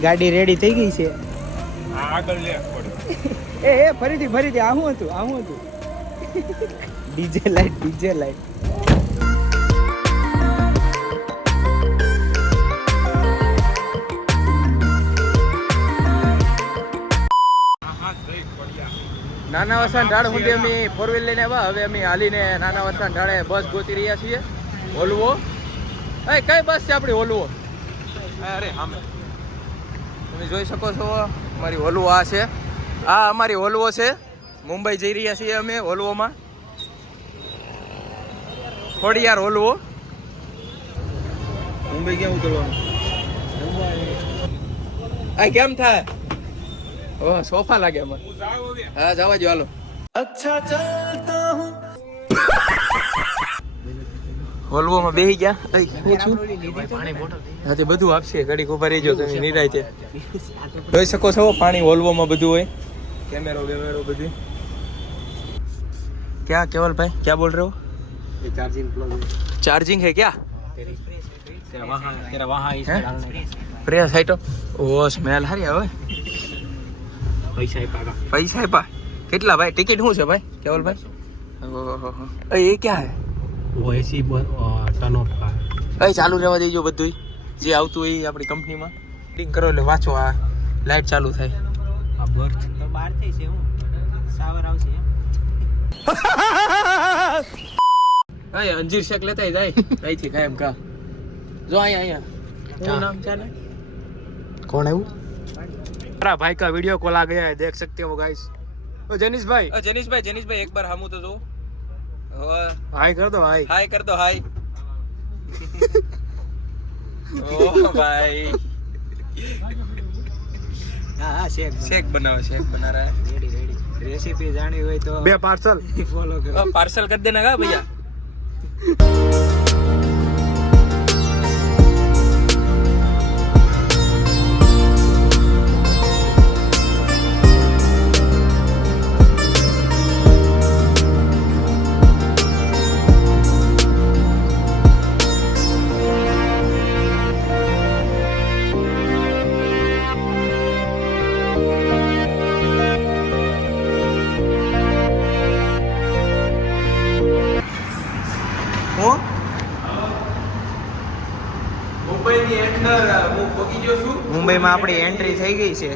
આપણી ગાડી રેડી થઈ ગઈ છે. આગળ લે એ ફરીથી આવું હતું ડીજે લાઈટ નાના વસાણ ઢાળ સુધી અમે 4 વ્હીલ લઈને આવ્યા. હવે અમે હાલીને નાના વસાણ ઢાળે બસ ગોતી રહ્યા છીએ. વોલ્વો કઈ બસ છે આપણી? વોલ્વો. અરે સામે તમે જોઈ શકો છો અમારી વોલ્વો આ છે. આ અમારી વોલ્વો છે. મુંબઈ જઈ રહ્યા છીએ અમે વોલ્વોમાં. ખોડિયાર વોલ્વો. મુંબઈ ક્યાં ઉતરવાનું? આ કેમ થાય? ઓ સોફા લાગે અમારે. હા જવા જો હાલો. અચ્છા ચલતા હું. વોલ્વોમાં બેસી ગયા. હા તે બધું આપશે. ઘડીક ઉભા રહેજો તમે નિરાંતે. જોઈ શકો છો પાણી વોલ્વોમાં બધું હોય. कैमरो બધું. क्या केवल भाई क्या बोल रहे हो? ये चार्जिंग प्लग है. चार्जिंग है क्या? तेरा वहाँ इसमें डालना है. प्रेस हाइटो. ओ स्मेल हरी આવે. પૈસા આપ્યા કેટલા ભાઈ? ટિકિટ શું છે ભાઈ કેવલ ભાઈ? ઓહો એ ક્યાં હે? वो एसी टर्न ऑफ का है. ચાલુ રહેવા દેજો બધું જે આવતું હોય આપણી કંપનીમાં. ટિંગ કરો એટલે વાંચો આ લાઈટ ચાલુ થાય. આ બર્થ તો બહાર થઈ છે. હું સાવર આવશે. હા અંજીર શેક લેતા જાય અહીંથી કાયમ કા. જો અહીંયા શું નામ છે ને? कौन है वो? मेरा भाई का वीडियो कॉल आ गया है, देख सकते हो गाइस. ओ जेनिस भाई एक बार हम तो दो हाय कर दो. हाय कर दो. हाय ओ भाई हाँ शेक बना रहा है. रेडी रेसिपी जानी हुई तो बे पार्सल फॉलो करो. पार्सल कर देना का भैया. મુંબઈમાં આપણી એન્ટ્રી થઈ ગઈ છે.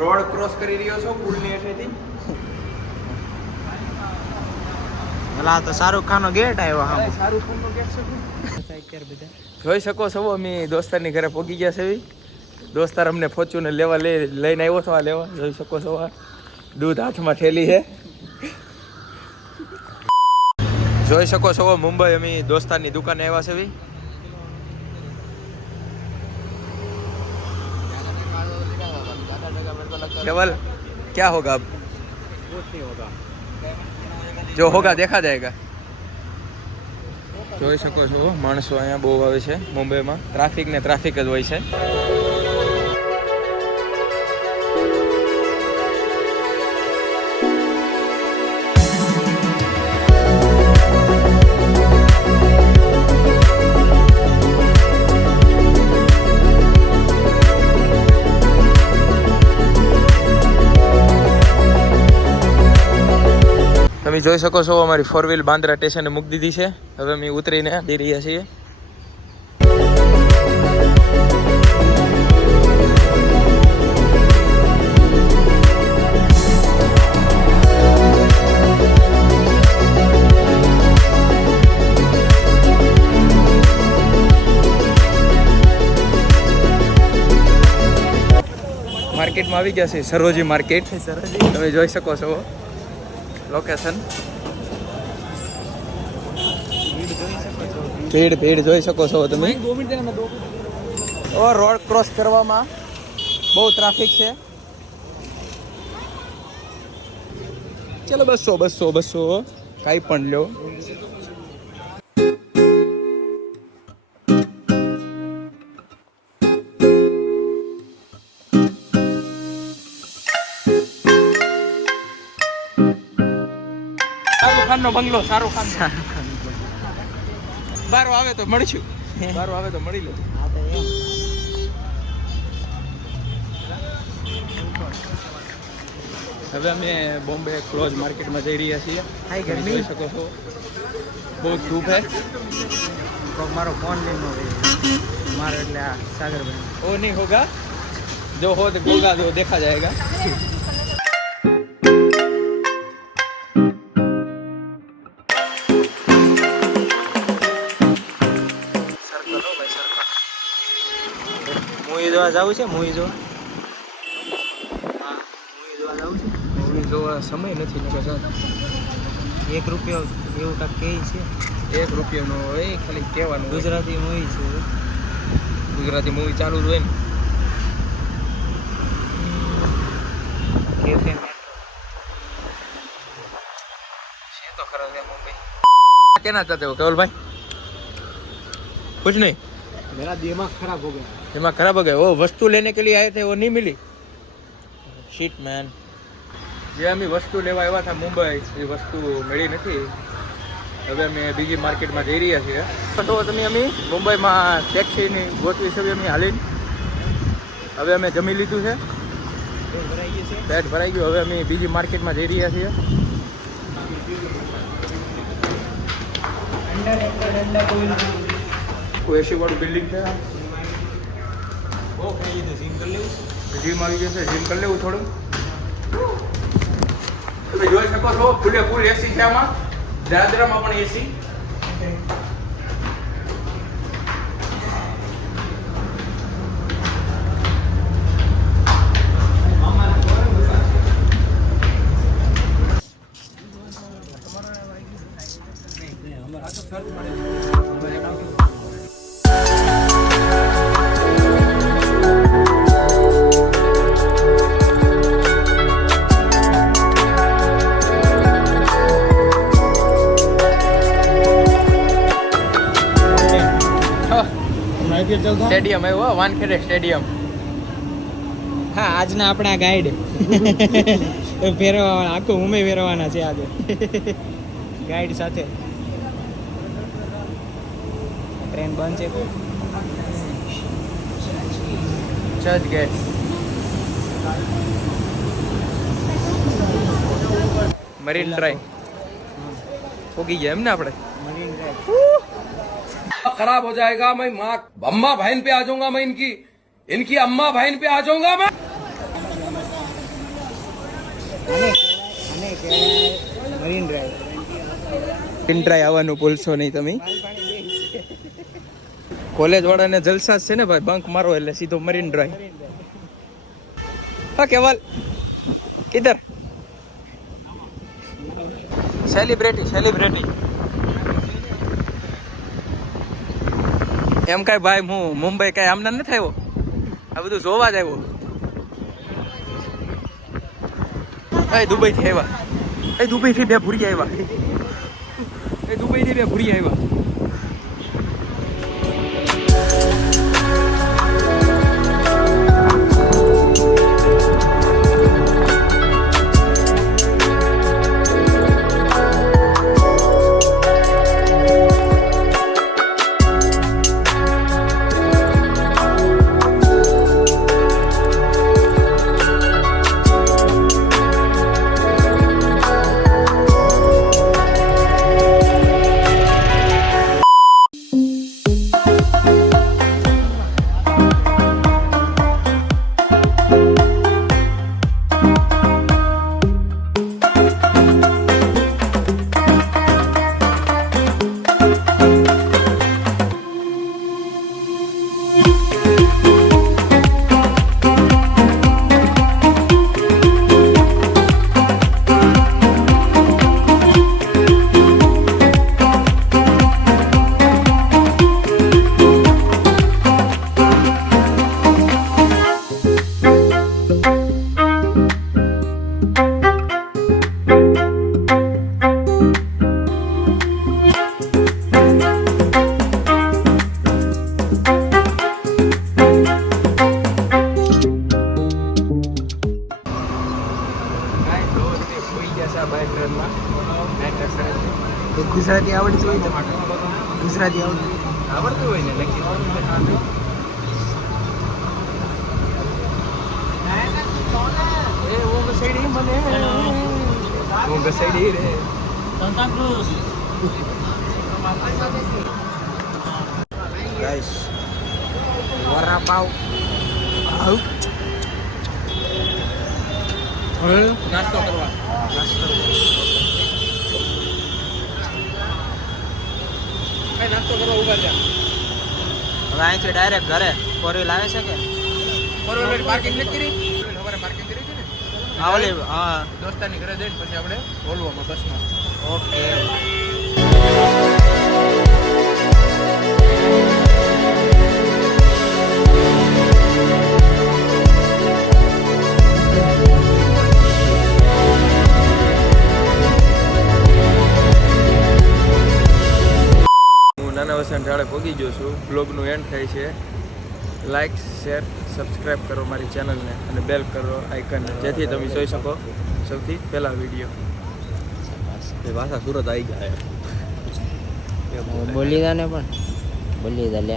રોડ ક્રોસ કરી રહ્યો છો પુલની હેઠેથી. ભલા તો શાહરુખ ખાનનો ગેટ આવ્યો. હા શાહરુખ ખાનનો ગેટ છે. જોઈ શકો છો અમે દોસ્તારની ઘરે પહોંચી ગયા છે. દોસ્તાર અમને ફોર્ચ્યુનર લઈને આવ્યો છો. આ લેવા જોઈ શકો છો. આ દૂધ હાથમાં ઠેલી છે. જોઈ શકો છો મુંબઈ અમે દોસ્તારની દુકાને આવ્યા છે. केवल क्या होगा अब? कुछ नहीं होगा. जो होगा देखा जाएगा. જોઈ શકો છો માણસો અહીંયા બહુ આવે છે મુંબઈમાં. ટ્રાફિક જ હોય છે. તમે જોઈ શકો છો અમારી 4 વ્હીલ બાંદ્રા સ્ટેશને મૂકી દીધી છે. હવે અમે ઉતરીને જઈ રહ્યા છીએ. માર્કેટમાં આવી ગયા છે. સરોજી માર્કેટ. તમે જોઈ શકો છો લોકેશન. ભીડ જોઈ શકો છો તમે. રોડ ક્રોસ કરવામાં બહુ ટ્રાફિક છે. ચલો 200 કાંઈ પણ લો. શાહરુખ ખાનનો બંગલો. શાહરુખ ખાન બારો આવે તો મળશું. બારો આવે તો મળી લો. હવે અમે બોમ્બે ક્લોઝ માર્કેટમાં જઈ રહ્યા છીએ. હાઈ તમે ગરમી. જોઈ શકો છો બહુ ધૂપ હે. કોક મારો ફોન લઈને મારો એટલે આ સાગરભાઈ. वो नहीं होगा जो हो होगा जो देखा जाएगा. મૂવી જોવા જવું છે મૂવી જોવા. હા મૂવી જોવા જવું છે. મૂવી જોવા સમય નથી નકર સર. ₹1 એવું કાંઈક કહે છે. ₹1 નો હોય ખાલી કહેવાનું હોય. ગુજરાતી મૂવી છે. ગુજરાતી મૂવી ચાલુ જ હોય ને. કેફે છે તો ખરા છે મુંબઈ. कहना चाहते हो केवल भाई? कुछ नहीं. मेरा दिमाग खराब हो गया. दिमाग खराब हो गया. वो वस्तु लेने के लिए आए थे वो नहीं मिली. Shit man. જે અમે વસ્તુ લેવા આવ્યા હતા મુંબઈ એ વસ્તુ મળી નથી. હવે અમે બીજી માર્કેટમાં જઈ રહ્યા છીએ. તો તમે અમે મુંબઈમાં ટેક્સીની ગોતવી છે અમે હાલીને. હવે અમે જમી લીધું છે, પેટ ભરાઈ ગયું. હવે અમે બીજી માર્કેટમાં જઈ રહ્યા છીએ. કોઈ એસી વાળું બિલ્ડિંગ છે. જીમ આવી જશે. જીમ કરી લેવું થોડું. તમે જોઈ શકો છો ફૂલે ફૂલ એસી છે આમાં. દાદરામાં પણ એસી. સ્ટેડિયમ આવ્યો વાનખેડે સ્ટેડિયમ. હા આજના આપણા ગાઈડ ફેરવા આખું મુંબઈ ફેરવાના છે આજે ગાઈડ સાથે. ટ્રેન બંધ છે. Church gate. મરીન ડ્રાઈવ પોગી ગયા એમ ને આપણે. મરીન ડ્રાઈવ खराब हो जाएगा. मैं माँ अम्मा बहन पे आ जाऊंगा. मैं इनकी अम्मा बहन पे आ जाऊंगा मैं. Marine drive. મરીન ડ્રાઈવ આવવાનું ભૂલશો નહીં તમે. કોલેજ વાળાને જલસા જ છે ને ભાઈ. બંક મારો એટલે સીધો મરીન ડ્રાઈવ. હા કેવલ કિધર સેલિબ્રિટી એમ કાંઈ ભાઈ હું મુંબઈ કાંઈ આમના નથી આવ્યો. આ બધું જોવા જ આવ્યો. દુબઈથી આવ્યા. દુબઈથી બે ભૂરી આવ્યા. દુબઈથી બે ભૂરી આવ્યા. ગુજરાતી આવડતું હોય તો ગુજરાતી આવડતું હોય ને લખી वो साइड ही बने હું ઘસાડી રે ગાઈસ વડાપાવ નાસ્તો કરવા કઈ નાસ્તો કરવા ઉભા છે હવે અહીંથી ડાયરેક્ટ ઘરે 4 આવે છે કે ફોરવેલ પાર્કિંગ નથી કરી સવારે પાર્કિંગ કરી છે ને હા ઓલી હા દોસ્તારની ઘરે જઈને પછી આપણે બોલવામાં બસમાં ઓકે હું નાના વસાણ ઢાળે પહોંચી ગયો છું બ્લોગનું એન્ડ થાય છે લાઈક શેર સબસ્ક્રાઈબ કરો મારી ચેનલને અને બેલ કરો આઇકન જેથી તમે જોઈ શકો સૌથી પહેલા વિડીયો એ ભાષા સુરત આવી ગયા બોલી દા ને પણ બોલી દા લે